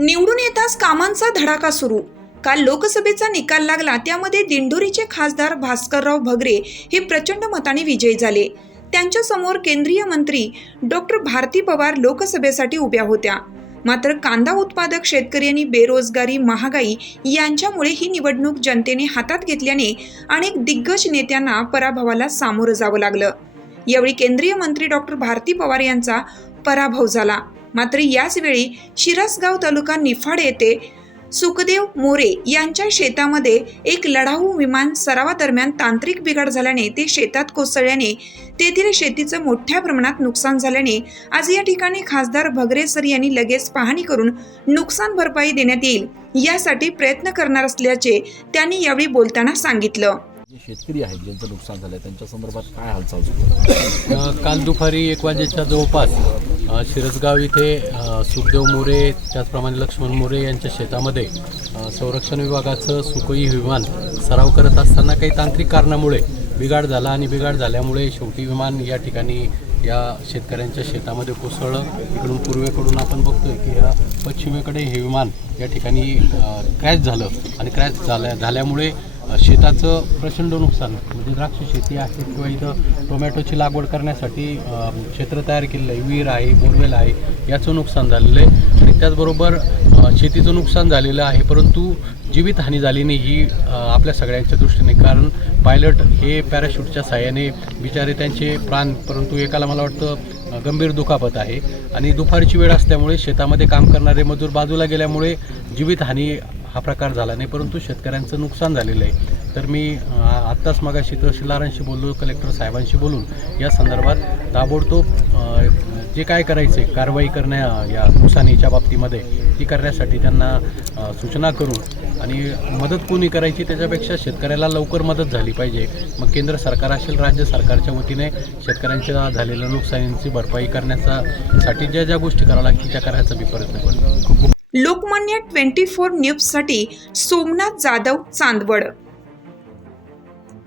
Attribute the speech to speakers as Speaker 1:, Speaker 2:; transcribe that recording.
Speaker 1: निवडून येताच कामांचा धडाका सुरू. काल लोकसभेचा निकाल लागला त्यामध्ये दिंडोरीचे खासदार भास्करराव भगरे हे प्रचंड मताने विजयी झाले. त्यांच्यासमोर केंद्रीय मंत्री डॉक्टर भारती पवार लोकसभेसाठी उभ्या होत्या. मात्र कांदा उत्पादक शेतकरी आणि बेरोजगारी महागाई यांच्यामुळे ही निवडणूक जनतेने हातात घेतल्याने अनेक दिग्गज नेत्यांना पराभवाला सामोरं जावं लागलं. यावेळी केंद्रीय मंत्री डॉक्टर भारती पवार यांचा पराभव झाला. मात्र याच वेळी शिरसगाव तालुका निफाड येथे सुखदेव मोरे यांच्या शेतामध्ये एक लढाऊ विमान सरावादरम्यान तांत्रिक बिघाड झाल्याने ते शेतात कोसळल्याने तेथील शेतीचं मोठ्या प्रमाणात नुकसान झाल्याने आज या ठिकाणी खासदार भगरे सर यांनी लगेच पाहणी करून नुकसान भरपाई देण्यात येईल यासाठी प्रयत्न करणार असल्याचे त्यांनी यावेळी बोलताना सांगितलं.
Speaker 2: जे शेतकरी आहेत ज्यांचं नुकसान झालं त्यांच्या संदर्भात काय हालचाल सुरू
Speaker 3: काल दुपारी एक वाजेच्या जवळपास शिरसगाव इथे सुखदेव मोरे त्याचप्रमाणे लक्ष्मण मोरे यांच्या शेतामध्ये संरक्षण विभागाचं सुखोई विमान सराव करत असताना काही तांत्रिक कारणामुळे बिघाड झाला आणि बिघाड झाल्यामुळे शेवटी विमान या ठिकाणी या शेतकऱ्यांच्या शेतामध्ये कोसळलं. इकडून पूर्वेकडून आपण बघतोय की या पश्चिमेकडे हे विमान या ठिकाणी क्रॅश झालं आणि क्रॅश झाल्या झाल्यामुळे शेताचं प्रचंड नुकसान म्हणजे द्राक्ष शेती आहे किंवा इथं टोमॅटोची लागवड करण्यासाठी क्षेत्र तयार केलेलं आहे विहीर आहे बोरवेल आहे याचं नुकसान झालेलं आहे. आणि त्याचबरोबर शेतीचं नुकसान झालेलं आहे परंतु जीवितहानी झाली नाही ही आपल्या सगळ्यांच्या दृष्टीने. कारण पायलट हे पॅराशूटच्या साह्याने बिचारे त्यांचे प्राण परंतु एकाला मला वाटतं गंभीर दुखापत आहे. आणि दुपारची वेळ असल्यामुळे शेतामध्ये काम करणारे मजूर बाजूला गेल्यामुळे जीवितहानी हा प्रकार झाला नाही परंतु शेतकऱ्यांचं नुकसान झालेलं आहे. तर मी आत्ताच मगाशी तहसीलदारांशी बोललो कलेक्टर साहेबांशी बोलून. या संदर्भात ताबडतोब जे काय करायचे कारवाई करण्या या नुकसानीच्या बाबतीमध्ये ती करण्यासाठी त्यांना सूचना करून आणि मदत कोणी करायची त्याच्यापेक्षा शेतकऱ्याला लवकर मदत झाली पाहिजे. मग केंद्र सरकार असेल राज्य सरकारच्या वतीने शेतकऱ्यांच्या झालेल्या नुकसानींची भरपाई करण्याचा साठी ज्या ज्या गोष्टी कराव्या लागतील त्या करायचा मी प्रयत्न करतो. खूप
Speaker 1: लोकमान्य ट्वेंटी फोर न्यूजसाठी सोमनाथ जाधव चांदवड.